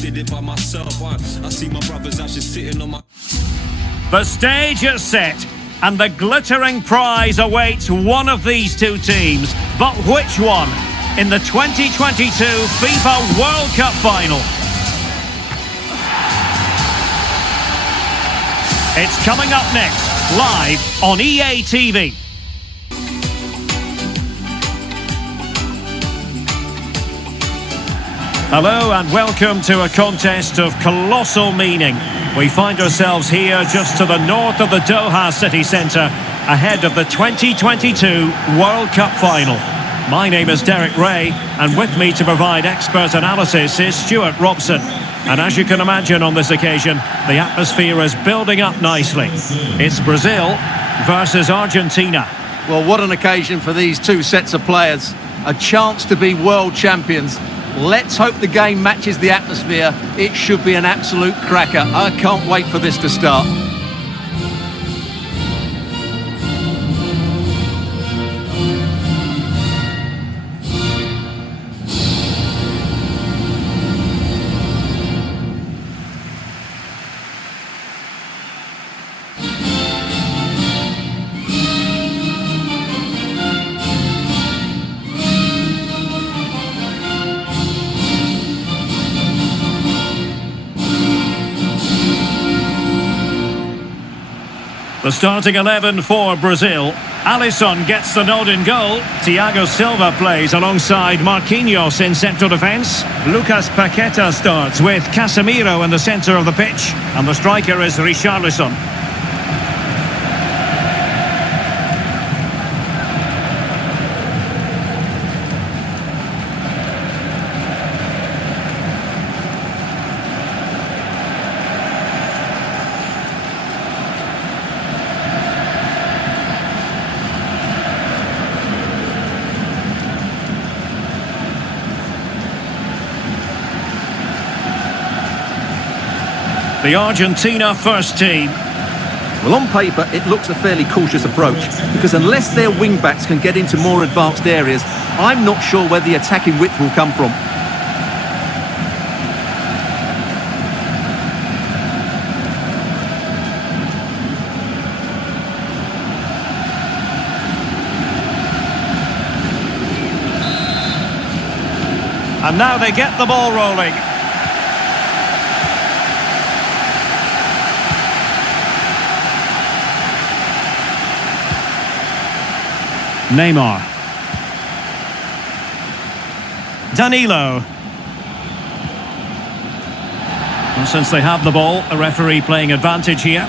did it by myself. I see my brothers actually sitting on my... The stage is set, and the glittering prize awaits one of these two teams. But which one? In the 2022 FIFA World Cup final. It's coming up next, live on EA TV. Hello and welcome to a contest of colossal meaning. We find ourselves here just to the north of the Doha city centre, ahead of the 2022 World Cup final. My name is Derek Ray, and with me to provide expert analysis is Stuart Robson. And as you can imagine on this occasion, the atmosphere is building up nicely. It's Brazil versus Argentina. Well, what an occasion for these two sets of players. A chance to be world champions. Let's hope the game matches the atmosphere. It should be an absolute cracker. I can't wait for this to start. The starting 11 for Brazil. Alisson gets the nod in goal. Thiago Silva plays alongside Marquinhos in central defence. Lucas Paqueta starts with Casemiro in the centre of the pitch. And the striker is Richarlison. The Argentina first team. Well, on paper, it looks a fairly cautious approach, because unless their wing-backs can get into more advanced areas, I'm not sure where the attacking width will come from. And now they get the ball rolling. Neymar. Danilo. Well, since they have the ball, the referee playing advantage here.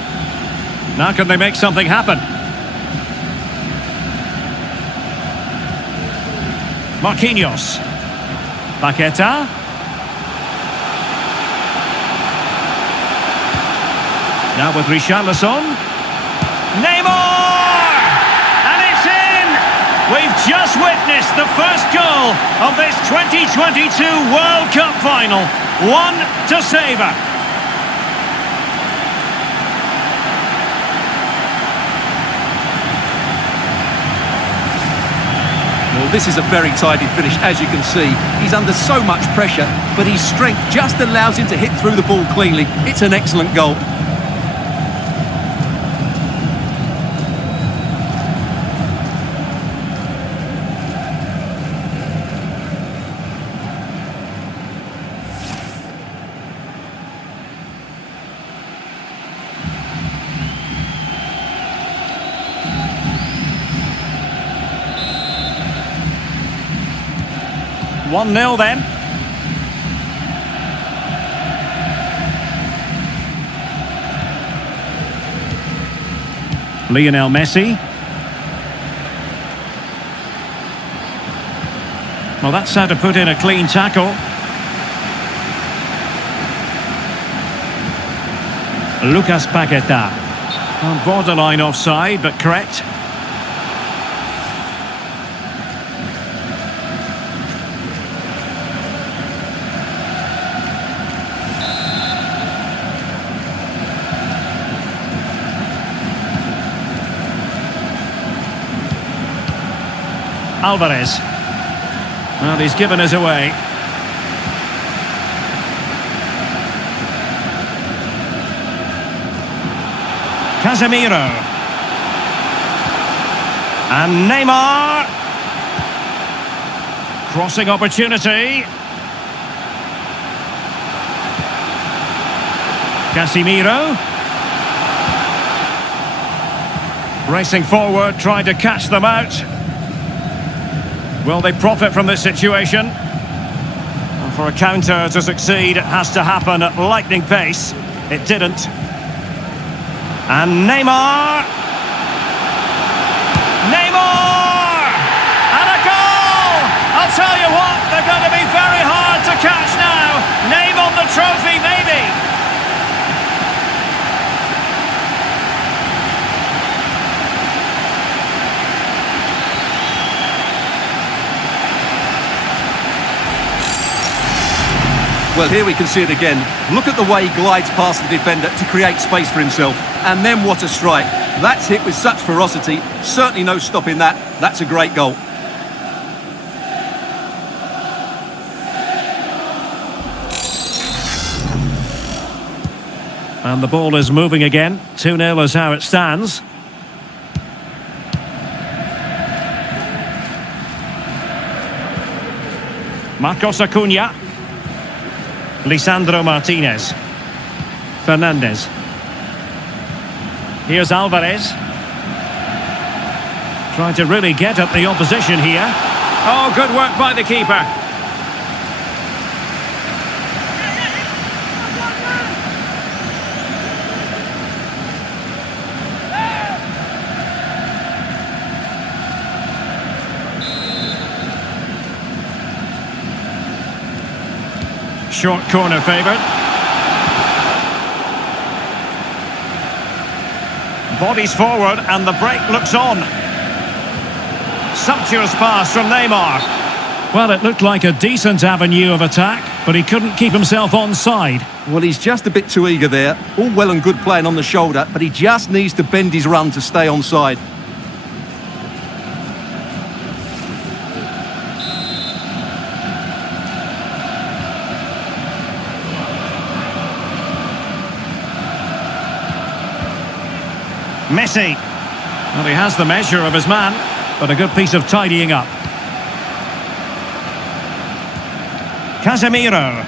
Now can they make something happen? Marquinhos. Paqueta. Now with Richarlison. Neymar! We've just witnessed the first goal of this 2022 World Cup final. One to savour. Well, this is a very tidy finish, as you can see. He's under so much pressure, but his strength just allows him to hit through the ball cleanly. It's an excellent goal. One 0 then. Lionel Messi. Well, that's how to put in a clean tackle. Lucas Paqueta. On borderline offside, but correct. Alvarez. Well, he's given us away. Casemiro. And Neymar. Crossing opportunity. Casemiro. Racing forward, trying to catch them out. Will they profit from this situation? And for a counter to succeed, it has to happen at lightning pace. It didn't. And Neymar. Neymar! And a goal! I'll tell you what, they're going to be very hard to catch now. Name on the trophy, maybe. Well, here we can see it again. Look at the way he glides past the defender to create space for himself. And then what a strike. That's hit with such ferocity. Certainly no stopping that. That's a great goal. And the ball is moving again. 2-0 is how it stands. Marcos Acuna. Lisandro Martinez. Fernandez. Here's Alvarez. Trying to really get at the opposition here. Oh, good work by the keeper. Short corner favoured. Bodies forward and the break looks on. Sumptuous pass from Neymar. Well, it looked like a decent avenue of attack, but he couldn't keep himself onside. Well, he's just a bit too eager there. All well and good playing on the shoulder, but he just needs to bend his run to stay onside. Messi. Well, he has the measure of his man, but a good piece of tidying up. Casemiro.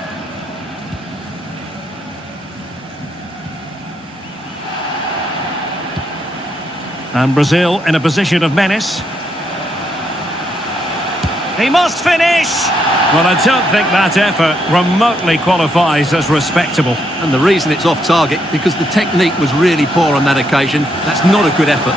And Brazil in a position of menace. He must finish! Well, I don't think that effort remotely qualifies as respectable. And the reason it's off target, because the technique was really poor on that occasion. That's not a good effort.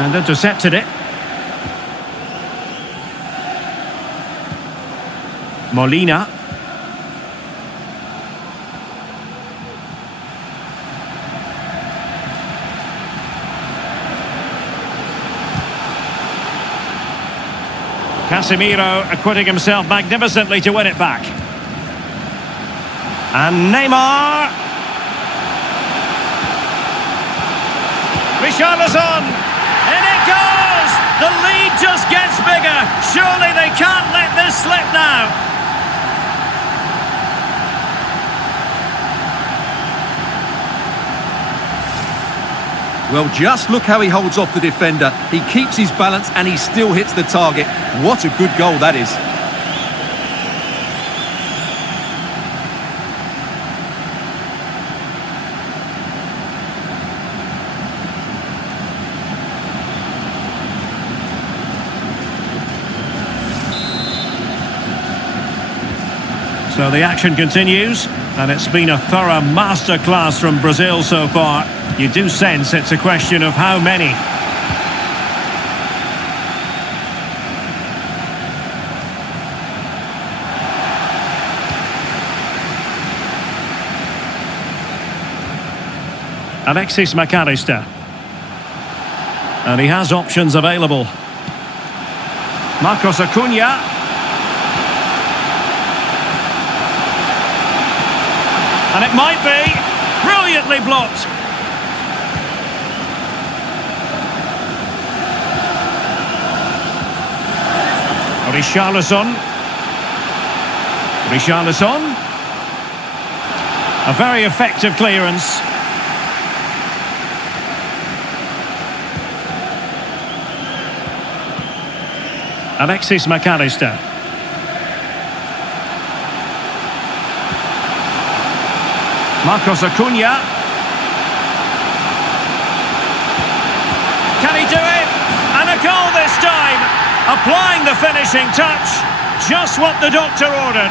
And intercepted it. Molina. Casemiro acquitting himself magnificently to win it back. And Neymar. Richarlison. In it goes! The lead just gets bigger. Surely they can't let this slip now. Well, just look how he holds off the defender. He keeps his balance and he still hits the target. What a good goal that is. So the action continues, and it's been a thorough masterclass from Brazil so far. You do sense it's a question of how many. Alexis McAllister. And he has options available. Marcos Acuna. And it might be brilliantly blocked. Richarlison. Richarlison. A very effective clearance. Alexis McAllister. Marcos Acuna. Can he do it? And a goal this time. Applying the finishing touch. Just what the doctor ordered.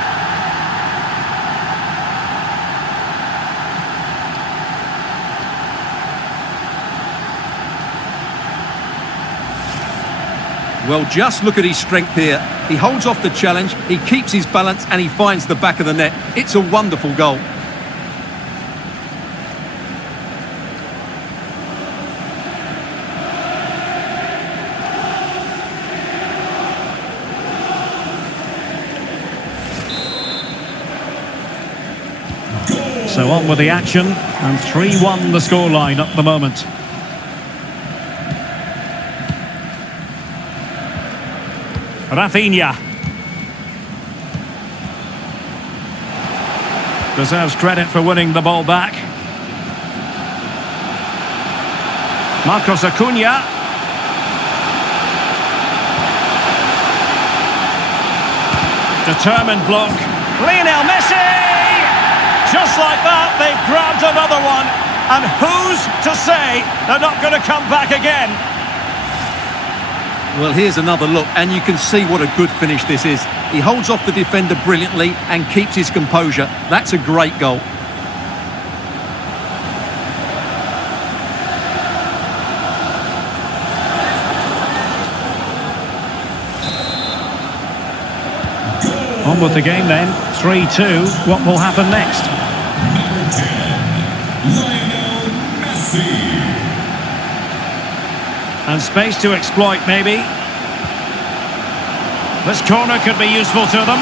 Well, just look at his strength here. He holds off the challenge, he keeps his balance and he finds the back of the net. It's a wonderful goal. So on with the action, and 3-1 the scoreline at the moment. Rafinha. Deserves credit for winning the ball back. Marcos Acuna. Determined block. Lionel Messi! Just like that, they've grabbed another one. And who's to say they're not going to come back again? Well, here's another look, and you can see what a good finish this is. He holds off the defender brilliantly and keeps his composure. That's a great goal. On with the game then, 3-2. What will happen next? And space to exploit, maybe. This corner could be useful to them.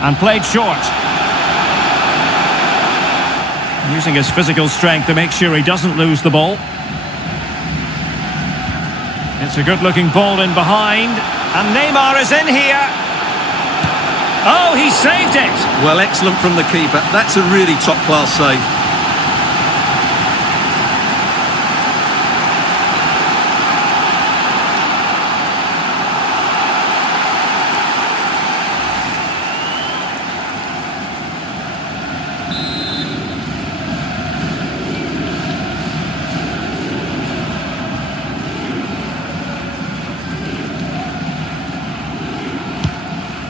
And played short. Using his physical strength to make sure he doesn't lose the ball. It's a good-looking ball in behind. And Neymar is in here. Oh, he saved it. Well, excellent from the keeper. That's a really top-class save.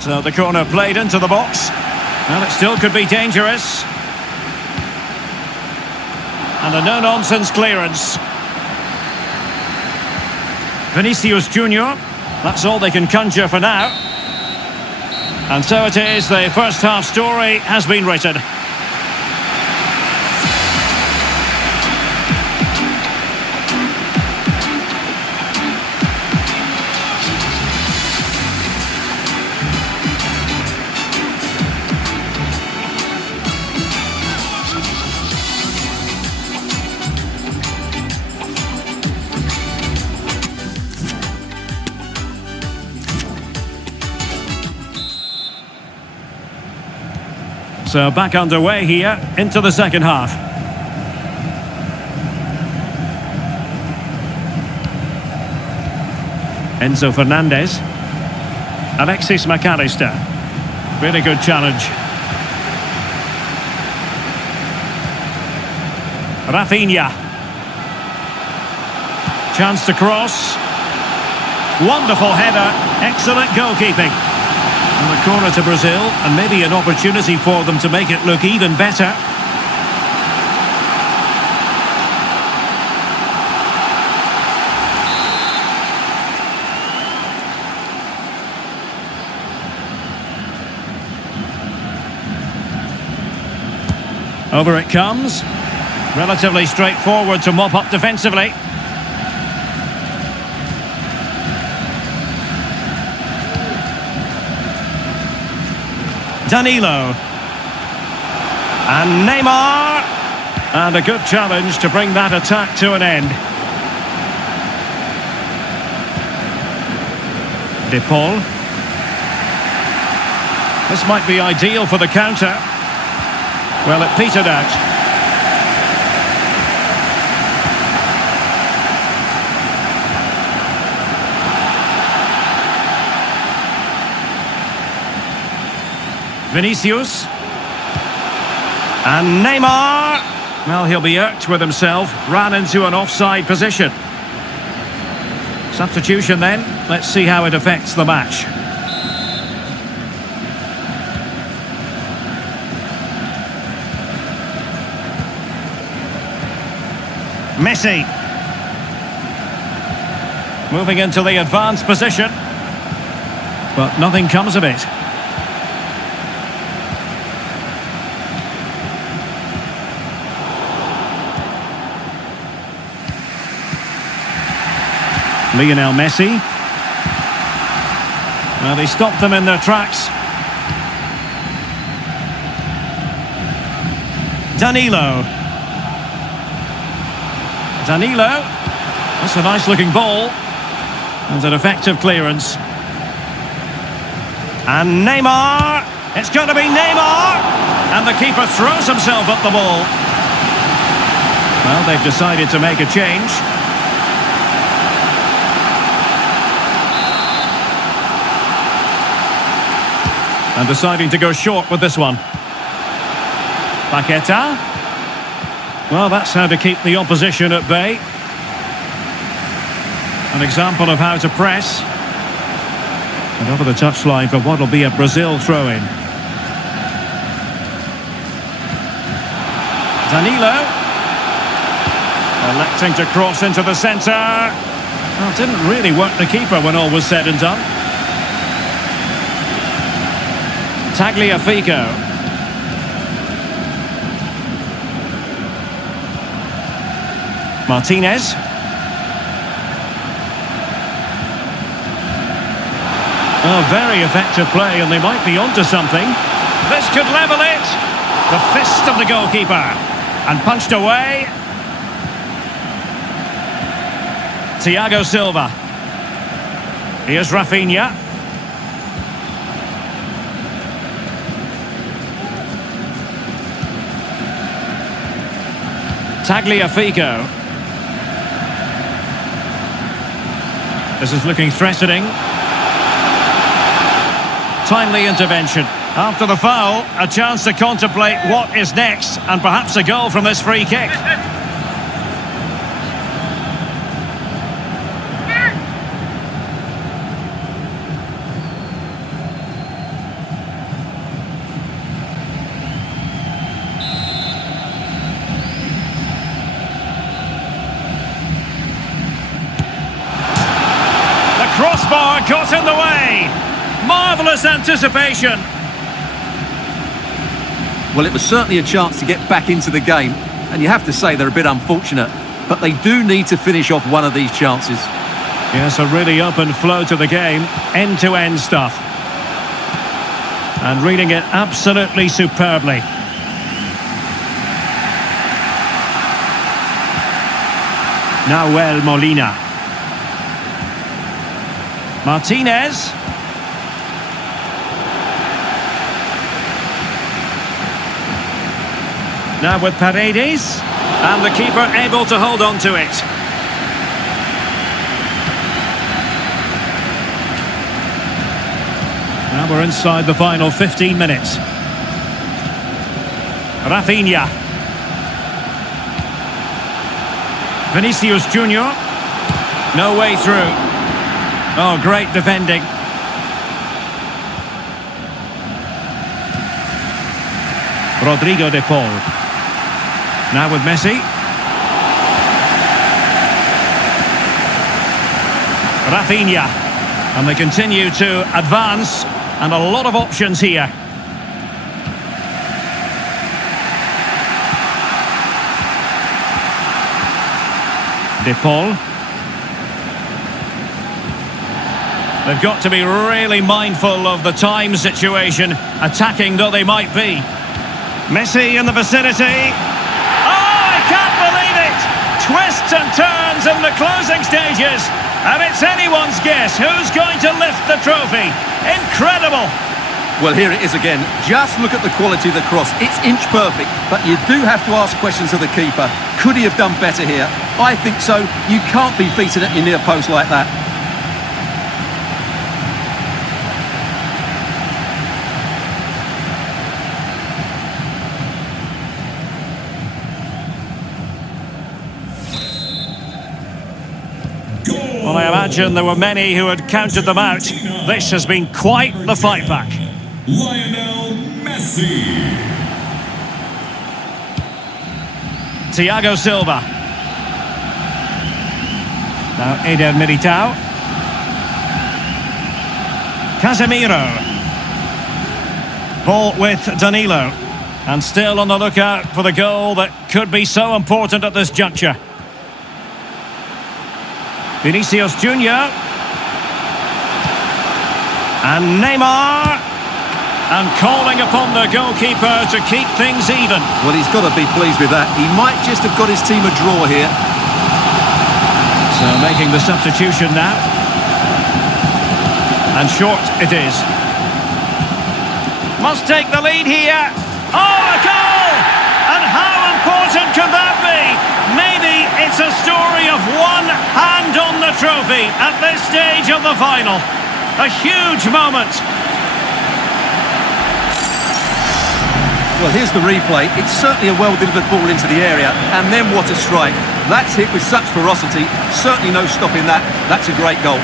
So the corner played into the box. Well, it still could be dangerous. And a no-nonsense clearance. Vinicius Junior. That's all they can conjure for now. And so it is, the first half story has been written. So back underway here into the second half. Enzo Fernandez. Alexis McAllister. Really good challenge. Rafinha. Chance to cross. Wonderful header. Excellent goalkeeping. And the corner to Brazil, and maybe an opportunity for them to make it look even better. Over it comes. Relatively straightforward to mop up defensively. Danilo. And Neymar. And a good challenge to bring that attack to an end. De Paul. This might be ideal for the counter. Well, it petered out. Vinicius. And Neymar. Well, he'll be irked with himself. Ran into an offside position. Substitution then. Let's see how it affects the match. Messi. Moving into the advanced position. But nothing comes of it. Lionel Messi. Well, they stopped them in their tracks. Danilo. That's a nice looking ball. And an effective clearance. And Neymar. It's got to be Neymar. And the keeper throws himself at the ball. Well, they've decided to make a change. And deciding to go short with this one. Paqueta. Well, that's how to keep the opposition at bay. An example of how to press. And over the touchline for what will be a Brazil throw-in. Danilo. Electing to cross into the centre. Well, it didn't really work the keeper when all was said and done. Tagliafico. Martinez. Oh, very effective play, and they might be onto something. This could level it. The fist of the goalkeeper. And punched away. Thiago Silva. Here's Rafinha. Tagliafico. This is looking threatening. Timely intervention. After the foul, a chance to contemplate what is next, and perhaps a goal from this free kick. Crossbar got in the way. Marvellous anticipation. Well, it was certainly a chance to get back into the game, and you have to say they're a bit unfortunate, but they do need to finish off one of these chances. Yes, a really open flow to the game, end-to-end stuff. And reading it absolutely superbly. Nahuel Molina. Martinez. Now with Paredes. And the keeper able to hold on to it. Now we're inside the final 15 minutes. Rafinha. Vinicius Junior. No way through. Oh, great defending. Rodrigo de Paul. Now with Messi. Rafinha. And they continue to advance. And a lot of options here. De Paul. They've got to be really mindful of the time situation, attacking though they might be. Messi in the vicinity. Oh, I can't believe it! Twists and turns in the closing stages. And it's anyone's guess who's going to lift the trophy. Incredible! Well, here it is again. Just look at the quality of the cross. It's inch perfect, but you do have to ask questions of the keeper. Could he have done better here? I think so. You can't be beaten at your near post like that. Well, I imagine there were many who had counted them out. This has been quite the fight back. Lionel Messi. Thiago Silva. Now Eder Militao. Casemiro. Ball with Danilo. And still on the lookout for the goal that could be so important at this juncture. Vinicius Junior. And Neymar. And calling upon the goalkeeper to keep things even. Well, he's got to be pleased with that. He might just have got his team a draw here. So making the substitution now. And short it is. Must take the lead here. Oh, a goal! And how important could that be? Maybe it's a story of one hand on the trophy at this stage of the final. A huge moment. Well, here's the replay. It's certainly a well-delivered ball into the area, and then what a strike. That's hit with such ferocity. Certainly no stopping that. That's a great goal.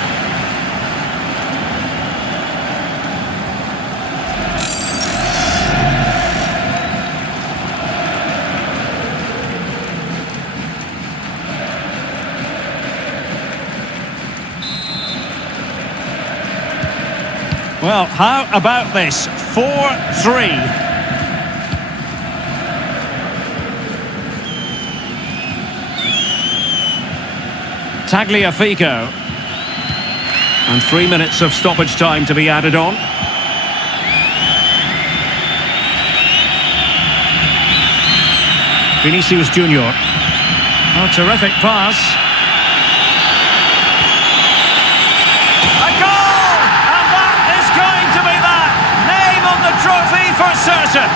Well, how about this? 4-3. Tagliafico. And 3 minutes of stoppage time to be added on. Vinicius Junior. Oh, terrific pass. A goal! And that is going to be that. Name on the trophy for certain.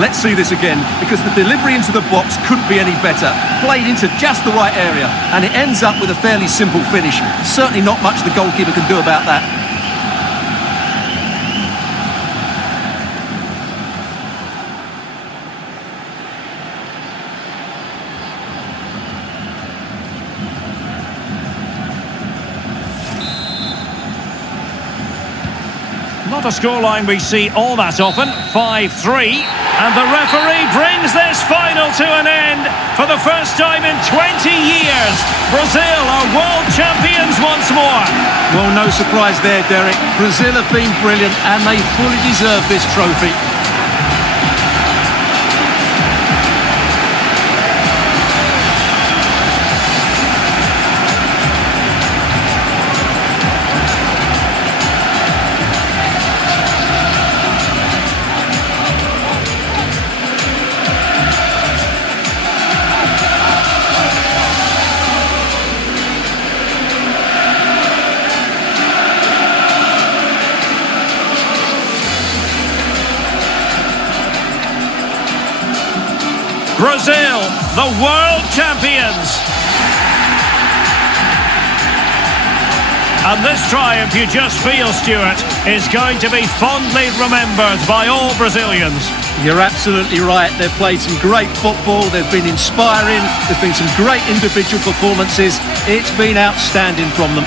Let's see this again, because the delivery into the box couldn't be any better. Played into just the right area, and it ends up with a fairly simple finish. Certainly not much the goalkeeper can do about that. Not a scoreline we see all that often, 5-3. And the referee brings this final to an end. For the first time in 20 years, Brazil are world champions once more. Well, no surprise there, Derek. Brazil have been brilliant, and they fully deserve this trophy. Brazil, the world champions. And this triumph, you just feel, Stuart, is going to be fondly remembered by all Brazilians. You're absolutely right. They've played some great football. They've been inspiring. There's been some great individual performances. It's been outstanding from them.